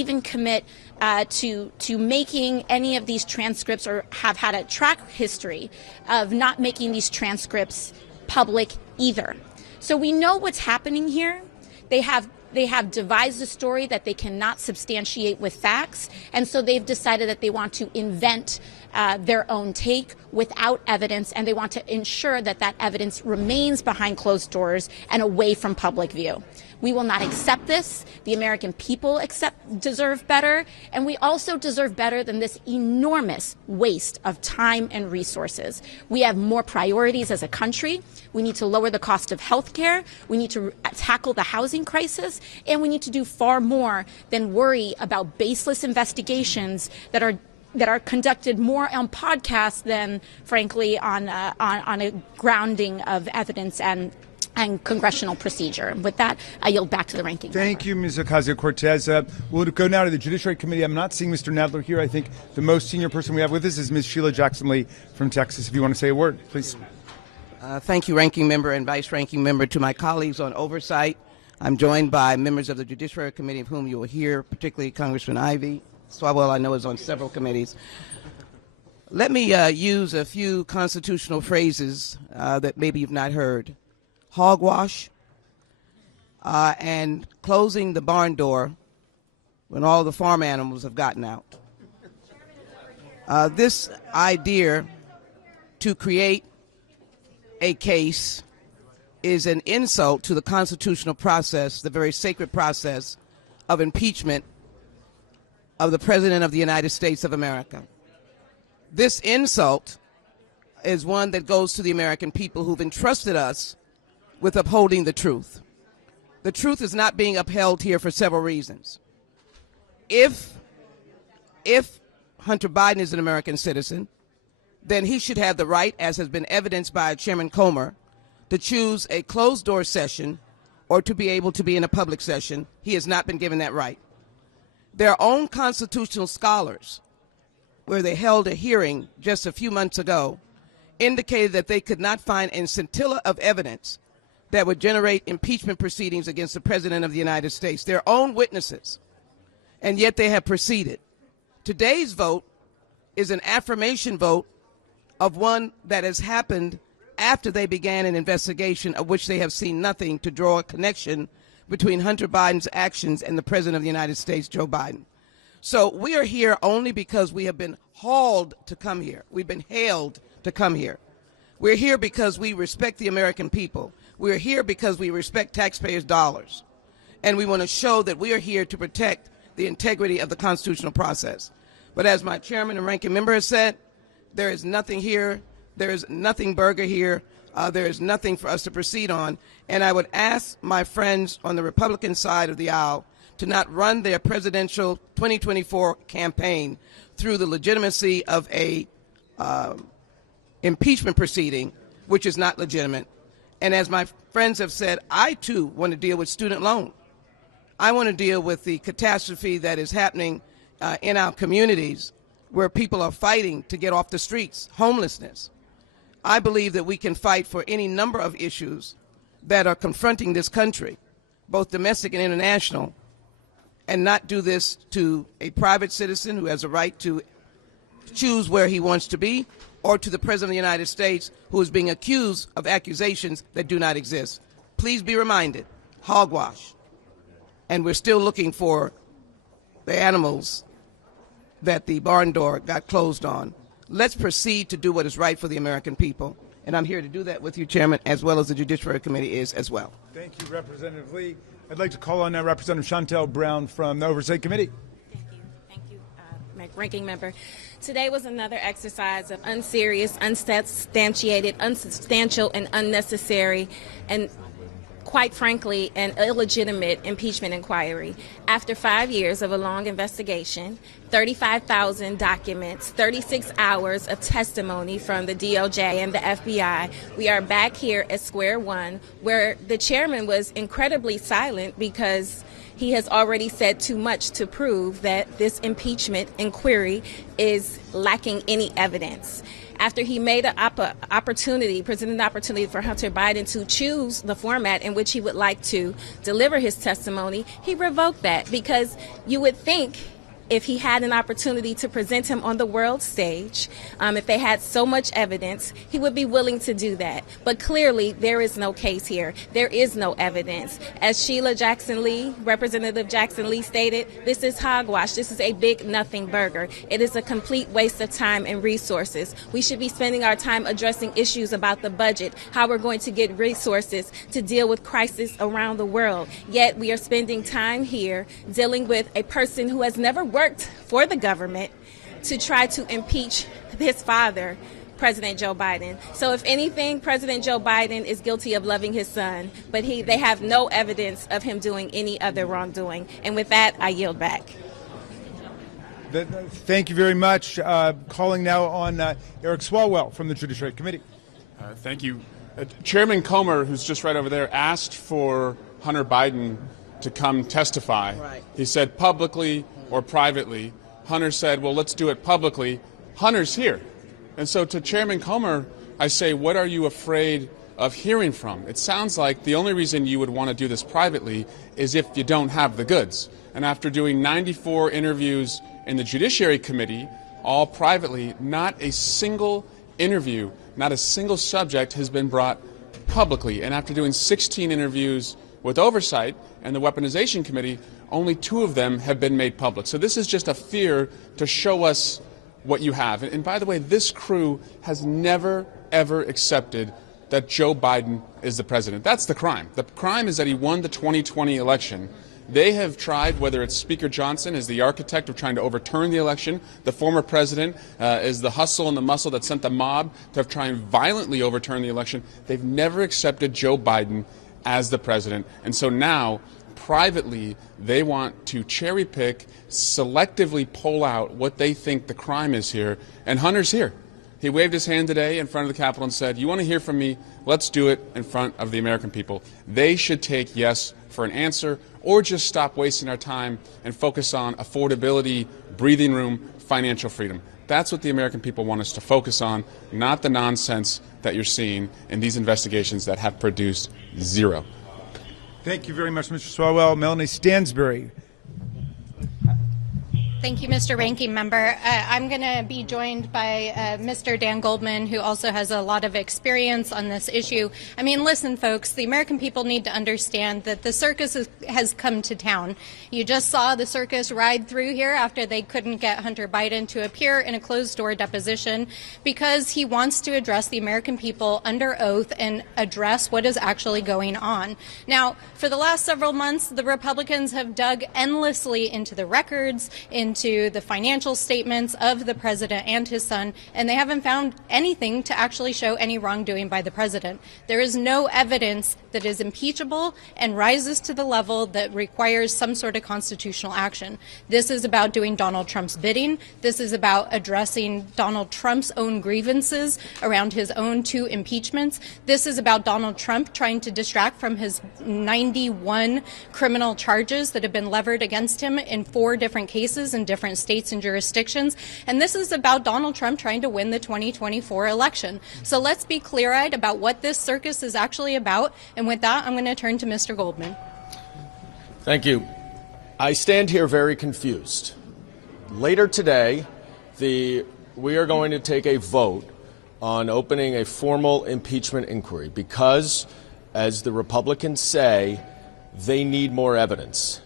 even commit to making any of these transcripts, or have had a track history of not making these transcripts public either. So we know what's happening here. They have devised a story that they cannot substantiate with facts, and so they've decided that they want to invent their own take without evidence, and they want to ensure that that evidence remains behind closed doors and away from public view. We will not accept this. The American people deserve better, and we also deserve better than this enormous waste of time and resources. We have more priorities as a country. We need to lower the cost of health care. We need to tackle the housing crisis, and we need to do far more than worry about baseless investigations that are conducted more on podcasts than, frankly, on a grounding of evidence and congressional procedure. With that, I yield back to the ranking member. Thank you, Ms. Ocasio-Cortez. We'll go now to the Judiciary Committee. I'm not seeing Mr. Nadler here. I think the most senior person we have with us is Ms. Sheila Jackson-Lee from Texas. If you want to say a word, please. Thank you, Ranking Member and Vice Ranking Member. To my colleagues on oversight, I'm joined by members of the Judiciary Committee, of whom you will hear, particularly Congressman Ivey. Swalwell, I know, is on several committees. Let me use a few constitutional phrases that maybe you've not heard. Hogwash, and closing the barn door when all the farm animals have gotten out. This idea to create a case is an insult to the constitutional process, the very sacred process of impeachment of the President of the United States of America. This insult is one that goes to the American people who've entrusted us with upholding the truth. The truth is not being upheld here for several reasons. If Hunter Biden is an American citizen, then he should have the right, as has been evidenced by Chairman Comer, to choose a closed-door session or to be able to be in a public session. He has not been given that right. Their own constitutional scholars, where they held a hearing just a few months ago, indicated that they could not find a scintilla of evidence that would generate impeachment proceedings against the President of the United States, their own witnesses, and yet they have proceeded. Today's vote is an affirmation vote of one that has happened after they began an investigation of which they have seen nothing to draw a connection between Hunter Biden's actions and the President of the United States, Joe Biden. So we are here only because we have been hauled to come here. We've been hailed to come here. We're here because we respect the American people. We're here because we respect taxpayers' dollars. And we want to show that we are here to protect the integrity of the constitutional process. But as my chairman and ranking member has said, there is nothing here. There is nothing burger here. There is nothing for us to proceed on. And I would ask my friends on the Republican side of the aisle to not run their presidential 2024 campaign through the legitimacy of a impeachment proceeding, which is not legitimate. And as my friends have said, I too want to deal with student loan. I want to deal with the catastrophe that is happening in our communities where people are fighting to get off the streets, homelessness. I believe that we can fight for any number of issues that are confronting this country, both domestic and international, and not do this to a private citizen who has a right to choose where he wants to be, or to the President of the United States who is being accused of accusations that do not exist. Please be reminded, hogwash. And we're still looking for the animals that the barn door got closed on. Let's proceed to do what is right for the American people. And I'm here to do that with you, Chairman, as well as the Judiciary Committee is as well. Thank you, Representative Lee. I'd like to call on now Representative Shontel Brown from the Oversight Committee. Thank you, Ranking Member. Today was another exercise of unserious, unsubstantiated, unsubstantial, and unnecessary, and quite frankly, an illegitimate impeachment inquiry. After 5 years of a long investigation, 35,000 documents, 36 hours of testimony from the DOJ and the FBI, we are back here at square one, where the chairman was incredibly silent because he has already said too much to prove that this impeachment inquiry is lacking any evidence. After he made an presented an opportunity for Hunter Biden to choose the format in which he would like to deliver his testimony, he revoked that, because you would think if he had an opportunity to present him on the world stage, if they had so much evidence, he would be willing to do that. But clearly, there is no case here. There is no evidence. As Sheila Jackson Lee, Representative Jackson Lee stated, this is hogwash. This is a big nothing burger. It is a complete waste of time and resources. We should be spending our time addressing issues about the budget, how we're going to get resources to deal with crisis around the world. Yet we are spending time here dealing with a person who has never worked for the government to try to impeach his father, President Joe Biden. So if anything, President Joe Biden is guilty of loving his son, but they have no evidence of him doing any other wrongdoing. And with that, I yield back. Thank you very much. Calling now on Eric Swalwell from the Judiciary Committee. Thank you. Chairman Comer, who's just right over there, asked for Hunter Biden to come testify. Right. He said publicly or privately. Hunter said, well, let's do it publicly. Hunter's here. And so to Chairman Comer, I say, what are you afraid of hearing from? It sounds like the only reason you would want to do this privately is if you don't have the goods. And after doing 94 interviews in the Judiciary Committee, all privately, not a single interview, not a single subject has been brought publicly. And after doing 16 interviews with Oversight and the Weaponization Committee, only 2 of them have been made public. So this is just a fear to show us what you have. And by the way, this crew has never, ever accepted that Joe Biden is the president. That's the crime. The crime is that he won the 2020 election. They have tried, whether it's Speaker Johnson is the architect of trying to overturn the election, the former president is the hustle and the muscle that sent the mob to try and violently overturn the election. They've never accepted Joe Biden as the president. And so now, privately, they want to cherry pick, selectively pull out what they think the crime is here. And Hunter's here. He waved his hand today in front of the Capitol and said, you want to hear from me? Let's do it in front of the American people. They should take yes for an answer, or just stop wasting our time and focus on affordability, breathing room, financial freedom. That's what the American people want us to focus on, not the nonsense that you're seeing in these investigations that have produced zero. Thank you very much, Mr. Swalwell. Melanie Stansbury. Thank you, Mr. Ranking Member. I'm going to be joined by Mr. Dan Goldman, who also has a lot of experience on this issue. I mean, listen, folks, the American people need to understand that the circus has come to town. You just saw the circus ride through here after they couldn't get Hunter Biden to appear in a closed-door deposition because he wants to address the American people under oath and address what is actually going on. Now, for the last several months, the Republicans have dug endlessly into the records, into the financial statements of the president and his son, and they haven't found anything to actually show any wrongdoing by the president. There is no evidence that is impeachable and rises to the level that requires some sort of constitutional action. This is about doing Donald Trump's bidding. This is about addressing Donald Trump's own grievances around his own 2 impeachments. This is about Donald Trump trying to distract from his 91 criminal charges that have been levered against him in 4 different cases in different states and jurisdictions. And this is about Donald Trump trying to win the 2024 election. So let's be clear-eyed about what this circus is actually about. And with that, I'm going to turn to Mr. Goldman. Thank you. I stand here very confused. Later today, we are going to take a vote on opening a formal impeachment inquiry because, as the Republicans say, they need more evidence.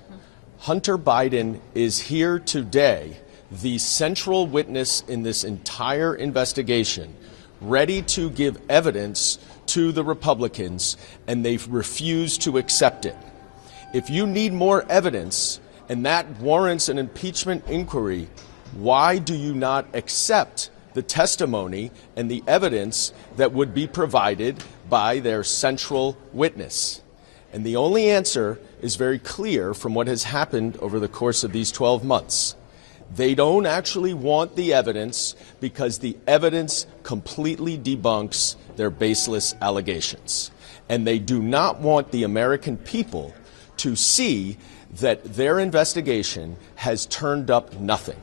Hunter Biden is here today, the central witness in this entire investigation, ready to give evidence to the Republicans, and they've refused to accept it. If you need more evidence and that warrants an impeachment inquiry, why do you not accept the testimony and the evidence that would be provided by their central witness? And the only answer is very clear from what has happened over the course of these 12 months. They don't actually want the evidence because the evidence completely debunks their baseless allegations. And they do not want the American people to see that their investigation has turned up nothing.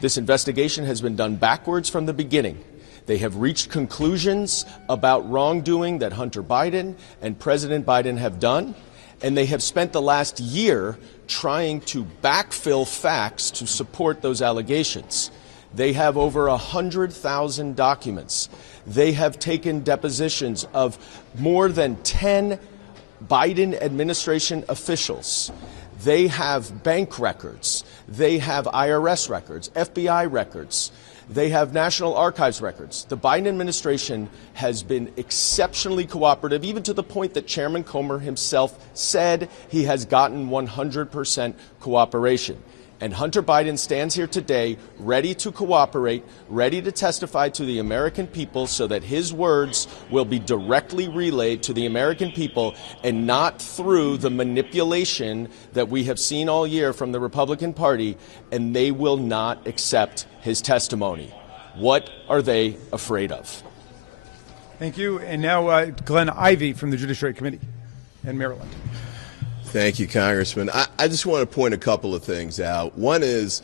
This investigation has been done backwards from the beginning. They have reached conclusions about wrongdoing that Hunter Biden and President Biden have done, and they have spent the last year trying to backfill facts to support those allegations. They have over 100,000 documents. They have taken depositions of more than 10 Biden administration officials. They have bank records. They have IRS records, FBI records. They have National Archives records. The Biden administration has been exceptionally cooperative, even to the point that Chairman Comer himself said he has gotten 100% cooperation. And Hunter Biden stands here today ready to cooperate, ready to testify to the American people so that his words will be directly relayed to the American people and not through the manipulation that we have seen all year from the Republican Party, and they will not accept his testimony. What are they afraid of? Thank you. And now Glenn Ivey from the Judiciary Committee in Maryland. Thank you, Congressman. I just want to point a couple of things out. One is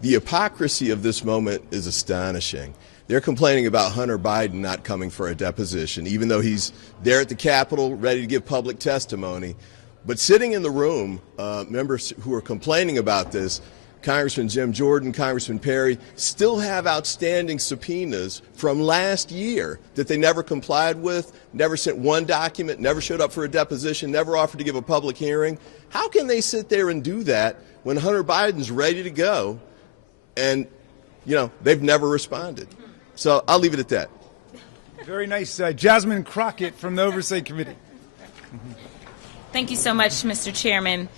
the hypocrisy of this moment is astonishing. They're complaining about Hunter Biden not coming for a deposition, even though he's there at the Capitol ready to give public testimony. But sitting in the room, members who are complaining about this, Congressman Jim Jordan, Congressman Perry, still have outstanding subpoenas from last year that they never complied with, never sent one document, never showed up for a deposition, never offered to give a public hearing. How can they sit there and do that when Hunter Biden's ready to go and, they've never responded? So I'll leave it at that. Very nice. Jasmine Crockett from the Oversight Committee. Thank you so much, Mr. Chairman.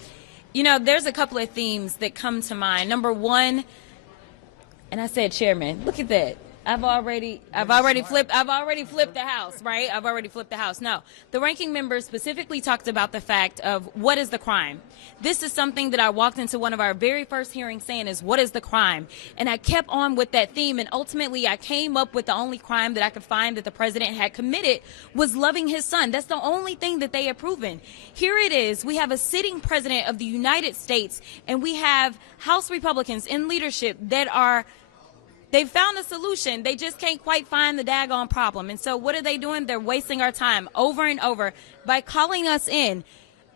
There's a couple of themes that come to mind. Number one, and I said, Chairman, look at that. I've already flipped the House, right? I've already flipped the House. No, the ranking member specifically talked about the fact of what is the crime. This is something that I walked into one of our very first hearings saying is, what is the crime? And I kept on with that theme, and ultimately I came up with the only crime that I could find that the president had committed was loving his son. That's the only thing that they have proven. Here it is. We have a sitting president of the United States, and we have House Republicans in leadership that they've found a solution. They just can't quite find the daggone problem. And so what are they doing? They're wasting our time over and over by calling us in.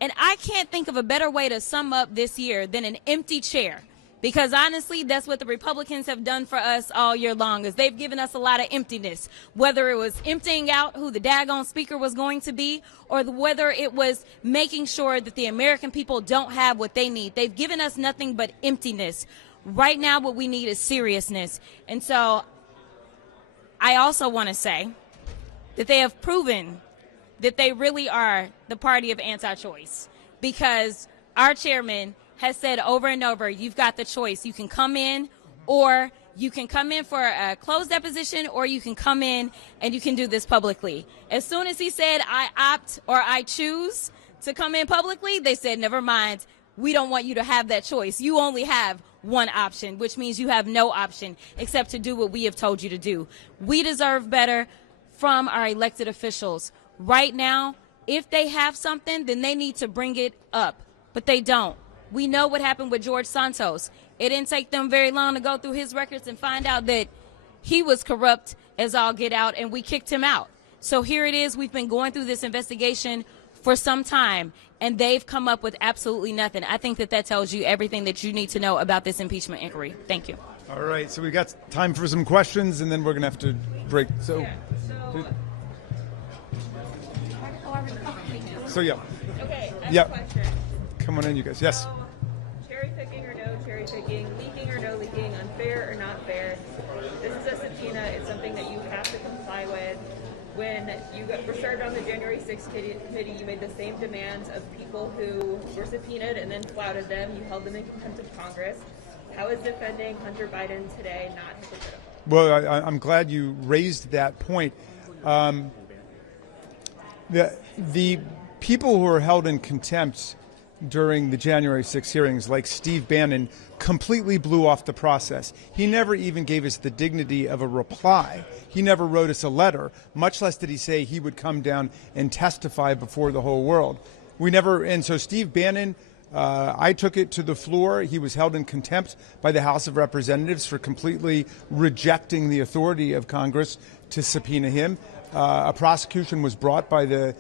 And I can't think of a better way to sum up this year than an empty chair. Because honestly, that's what the Republicans have done for us all year long, is they've given us a lot of emptiness. Whether it was emptying out who the daggone speaker was going to be, or whether it was making sure that the American people don't have what they need. They've given us nothing but emptiness. Right now, what we need is seriousness. And so I also want to say that they have proven that they really are the party of anti-choice, because our chairman has said over and over, you've got the choice. You can come in, or you can come in for a closed deposition, or you can come in and you can do this publicly. As soon as he said, I opt or I choose to come in publicly, they said, never mind. We don't want you to have that choice. You only have one option, which means you have no option except to do what we have told you to do. We deserve better from our elected officials. Right now, if they have something, then they need to bring it up, but they don't. We know what happened with George Santos. It didn't take them very long to go through his records and find out that he was corrupt as all get out, and we kicked him out. So here it is. We've been going through this investigation for some time, and they've come up with absolutely nothing. I think that tells you everything that you need to know about this impeachment inquiry. Thank you. All right, so we got time for some questions, and then we're going to have to break. Yeah. Okay, Yeah. question. Come on in, you guys. Yes. Cherry picking or no cherry picking, leaking or no leaking, unfair or not fair. This is a subpoena. It's something that you have to comply with. When you were served on the January 6th committee, you made the same demands of people who were subpoenaed and then flouted them. You held them in contempt of Congress. How is defending Hunter Biden today not hypocritical? Well, I'm glad you raised that point. The people who were held in contempt during the January 6 hearings, like Steve Bannon, completely blew off the process. He never even gave us the dignity of a reply. He never wrote us a letter, much less did he say he would come down and testify before the whole world. And so Steve Bannon I took it to the floor. He was held in contempt by the House of Representatives for completely rejecting the authority of Congress to subpoena him. A prosecution was brought by the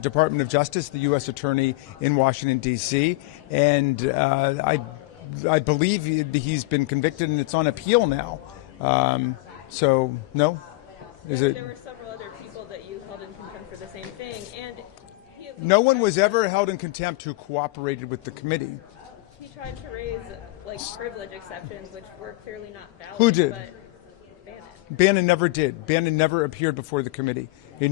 Department of Justice, the U.S. Attorney in Washington, D.C., and I believe he's been convicted and it's on appeal now. So, no? Is it? There were several other people that you held in contempt for the same thing, and no one was ever held in contempt who cooperated with the committee. He tried to raise privilege exceptions, which were clearly not valid. Who did? But Bannon never did. Bannon never appeared before the committee. He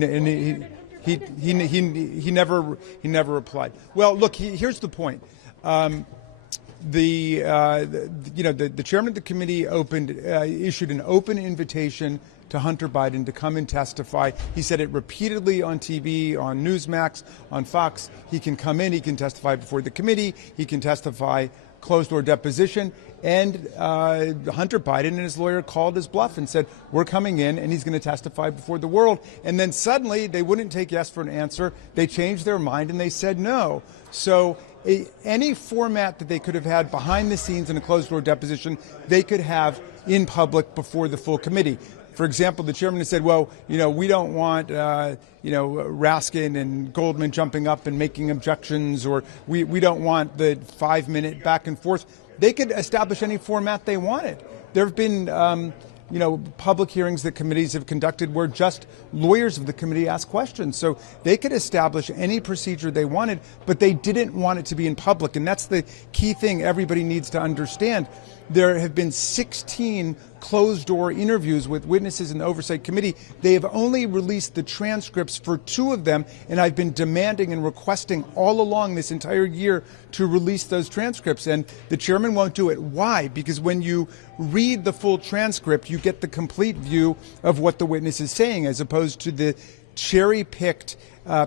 never applied. Well, look, here's the point. The chairman of the committee issued an open invitation to Hunter Biden to come and testify. He said it repeatedly on TV, on Newsmax, on Fox. He can come in, he can testify before the committee, he can testify closed-door deposition. And Hunter Biden and his lawyer called his bluff and said, we're coming in and he's going to testify before the world. And then suddenly they wouldn't take yes for an answer. They changed their mind and they said no. So any format that they could have had behind the scenes in a closed-door deposition, they could have in public before the full committee. For example, the chairman has said, well, we don't want, Raskin and Goldman jumping up and making objections, or we don't want the 5-minute back and forth. They could establish any format they wanted. There have been, public hearings that committees have conducted where just lawyers of the committee ask questions. So they could establish any procedure they wanted, but they didn't want it to be in public. And that's the key thing everybody needs to understand. There have been 16 closed-door interviews with witnesses in the Oversight Committee. They have only released the transcripts for 2 of them, and I've been demanding and requesting all along this entire year to release those transcripts, and the chairman won't do it. Why? Because when you read the full transcript, you get the complete view of what the witness is saying, as opposed to the cherry-picked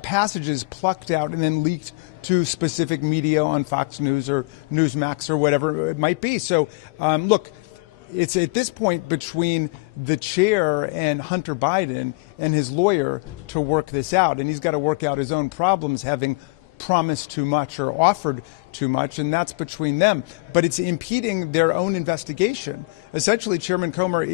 passages plucked out and then leaked to specific media on Fox News or Newsmax or whatever it might be. So, look, it's at this point between the chair and Hunter Biden and his lawyer to work this out. And he's got to work out his own problems, having promised too much or offered too much, and that's between them. But it's impeding their own investigation. Essentially, Chairman Comer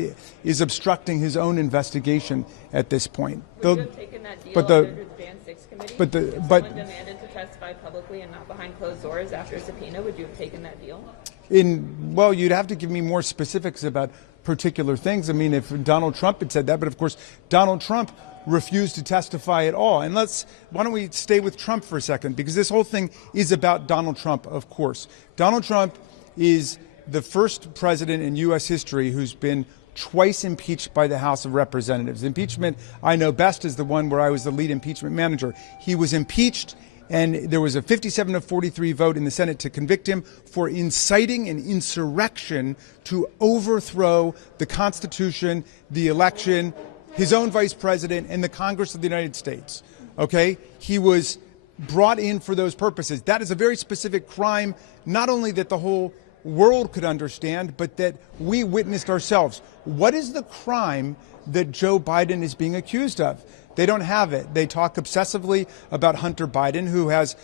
is obstructing his own investigation at this point. Would you have taken that deal under the Jan 6 committee? But if someone demanded to testify publicly and not behind closed doors after a subpoena, would you have taken that deal? Well, you'd have to give me more specifics about particular things. I mean, if Donald Trump had said that, but of course, Donald Trump refused to testify at all. And why don't we stay with Trump for a second? Because this whole thing is about Donald Trump, of course. Donald Trump is the first president in U.S. history who's been twice impeached by the House of Representatives. Impeachment, I know best, is the one where I was the lead impeachment manager. He was impeached, and there was a 57-43 vote in the Senate to convict him for inciting an insurrection to overthrow the Constitution, the election, his own vice president, and the Congress of the United States. Okay? He was brought in for those purposes. That is a very specific crime, not only that the whole world could understand, but that we witnessed ourselves. What is the crime that Joe Biden is being accused of? They don't have it. They talk obsessively about Hunter Biden, who has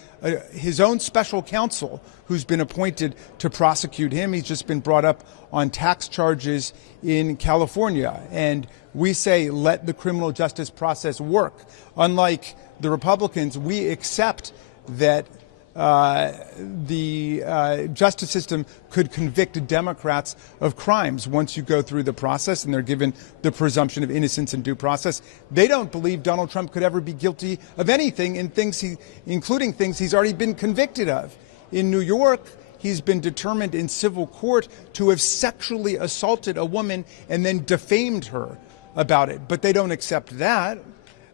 his own special counsel who's been appointed to prosecute him. He's just been brought up on tax charges in California. And we say, let the criminal justice process work. Unlike the Republicans, we accept that the justice system could convict Democrats of crimes once you go through the process and they're given the presumption of innocence and due process. They don't believe Donald Trump could ever be guilty of anything, including things he's already been convicted of. In New York, he's been determined in civil court to have sexually assaulted a woman and then defamed her about it. But they don't accept that.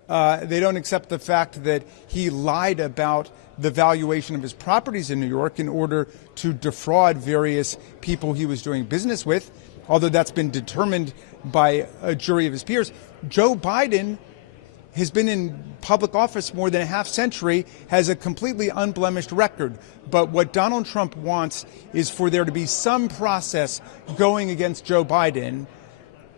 They don't accept the fact that he lied about the valuation of his properties in New York in order to defraud various people he was doing business with, although that's been determined by a jury of his peers. Joe Biden has been in public office more than a half century, has a completely unblemished record. But what Donald Trump wants is for there to be some process going against Joe Biden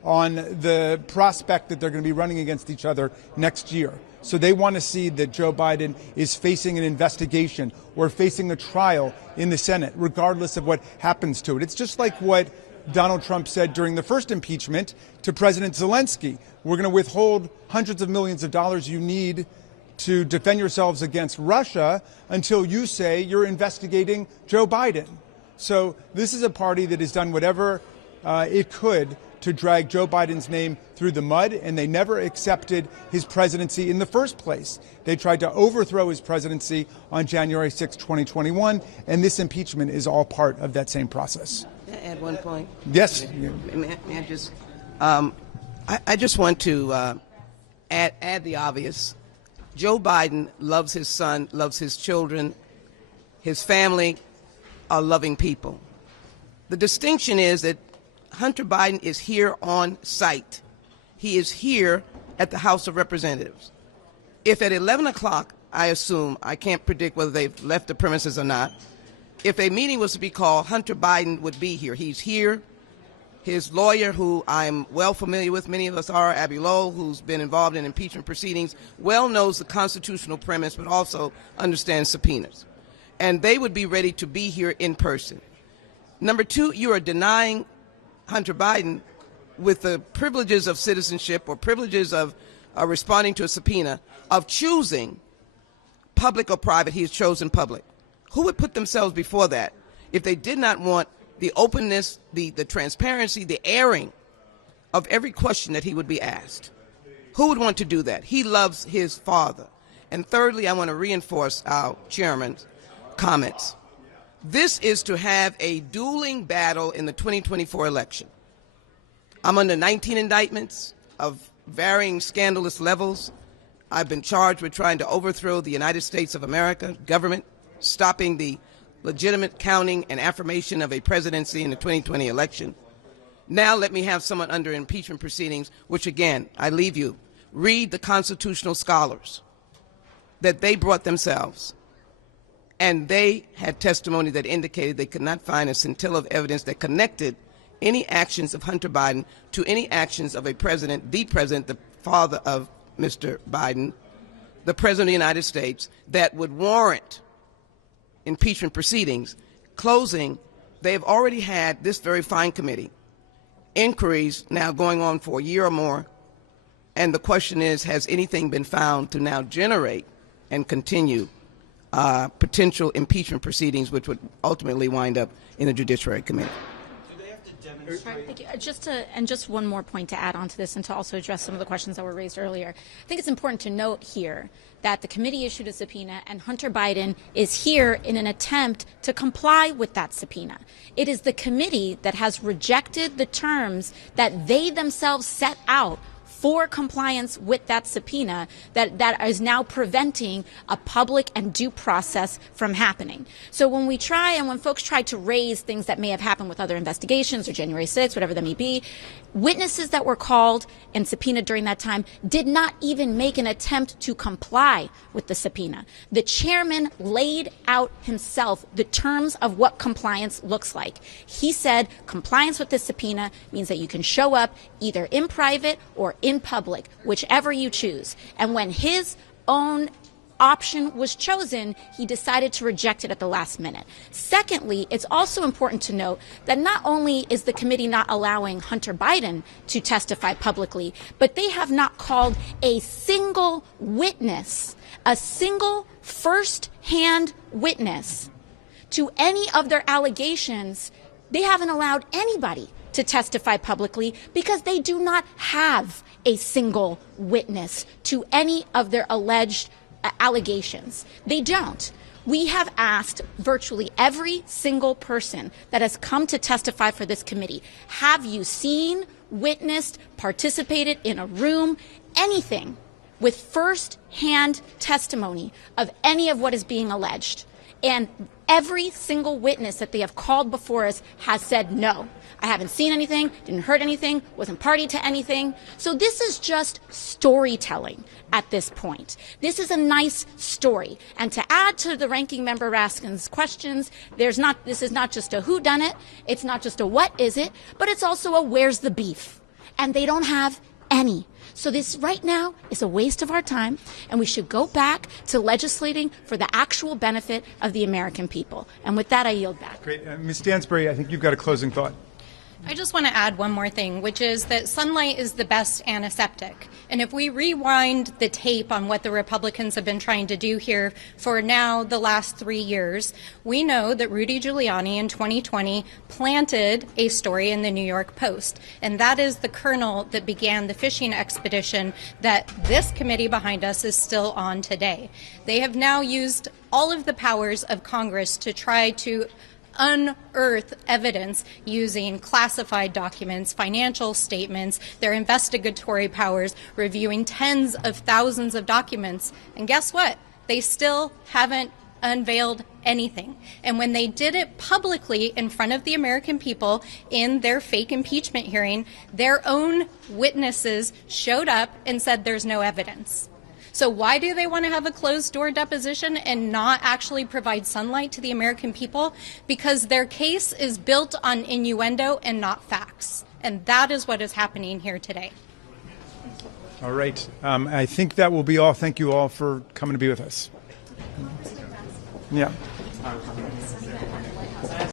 on the prospect that they're going to be running against each other next year. So they want to see that Joe Biden is facing an investigation or facing a trial in the Senate, regardless of what happens to it. It's just like what Donald Trump said during the first impeachment to President Zelensky. We're going to withhold hundreds of millions of dollars you need to defend yourselves against Russia until you say you're investigating Joe Biden. So this is a party that has done whatever it could to drag Joe Biden's name through the mud, and they never accepted his presidency in the first place. They tried to overthrow his presidency on January 6, 2021, and this impeachment is all part of that same process. May I add one point? Yes. May I just, I just want to add the obvious. Joe Biden loves his son, loves his children, his family are loving people. The distinction is that Hunter Biden is here on site. He is here at the House of Representatives. If at 11 o'clock, I assume, I can't predict whether they've left the premises or not, if a meeting was to be called, Hunter Biden would be here. He's here. His lawyer, who I'm well familiar with, many of us are, Abby Lowell, who's been involved in impeachment proceedings, well knows the constitutional premise, but also understands subpoenas. And they would be ready to be here in person. Number two, you are denying Hunter Biden with the privileges of citizenship or privileges of responding to a subpoena, of choosing public or private. He has chosen public. Who would put themselves before that if they did not want the openness, the transparency, the airing of every question that he would be asked? Who would want to do that? He loves his father. And thirdly, I want to reinforce our chairman's comments. This is to have a dueling battle in the 2024 election. I'm under 19 indictments of varying scandalous levels. I've been charged with trying to overthrow the United States of America government, stopping the legitimate counting and affirmation of a presidency in the 2020 election. Now let me have someone under impeachment proceedings, which again, I leave you. Read the constitutional scholars that they brought themselves. And they had testimony that indicated they could not find a scintilla of evidence that connected any actions of Hunter Biden to any actions of a president, the father of Mr. Biden, the president of the United States, that would warrant impeachment proceedings. Closing, they have already had this very fine committee inquiries now going on for a year or more. And the question is, has anything been found to now generate and continue potential impeachment proceedings, which would ultimately wind up in the Judiciary Committee? Thank you. Just one more point to add on to this and to also address some of the questions that were raised earlier. I think it's important to note here that the committee issued a subpoena and Hunter Biden is here in an attempt to comply with that subpoena. It is the committee that has rejected the terms that they themselves set out for compliance with that subpoena that is now preventing a public and due process from happening. So when folks try to raise things that may have happened with other investigations or January 6th, whatever that may be, witnesses that were called and subpoenaed during that time did not even make an attempt to comply with the subpoena. The chairman laid out himself the terms of what compliance looks like. He said compliance with the subpoena means that you can show up either in private or in public, whichever you choose. And when his own option was chosen, he decided to reject it at the last minute. Secondly, it's also important to note that not only is the committee not allowing Hunter Biden to testify publicly, but they have not called a single witness, a single first-hand witness to any of their allegations. They haven't allowed anybody to testify publicly because they do not have a single witness to any of their alleged allegations. They don't. We have asked virtually every single person that has come to testify for this committee, have you seen, witnessed, participated in a room, anything with first-hand testimony of any of what is being alleged? And every single witness that they have called before us has said no. I haven't seen anything, didn't heard anything, wasn't party to anything. So this is just storytelling at this point. This is a nice story. And to add to the ranking member Raskin's questions, this is not just a whodunit, it's not just a what is it, but it's also a where's the beef. and they don't have any. So this right now is a waste of our time, and we should go back to legislating for the actual benefit of the American people. And with that, I yield back. Great. Ms. Stansbury, I think you've got a closing thought. I just want to add one more thing, which is that sunlight is the best antiseptic. And if we rewind the tape on what the Republicans have been trying to do here for now the last 3 years, we know that Rudy Giuliani in 2020 planted a story in the New York Post. And that is the kernel that began the fishing expedition that this committee behind us is still on today. They have now used all of the powers of Congress to try to unearth evidence using classified documents, financial statements, their investigatory powers, reviewing tens of thousands of documents. And guess what? They still haven't unveiled anything. And when they did it publicly in front of the American people in their fake impeachment hearing, their own witnesses showed up and said there's no evidence. So why do they want to have a closed-door deposition and not actually provide sunlight to the American people? Because their case is built on innuendo and not facts. And that is what is happening here today. All right. I think that will be all. Thank you all for coming to be with us. Yeah.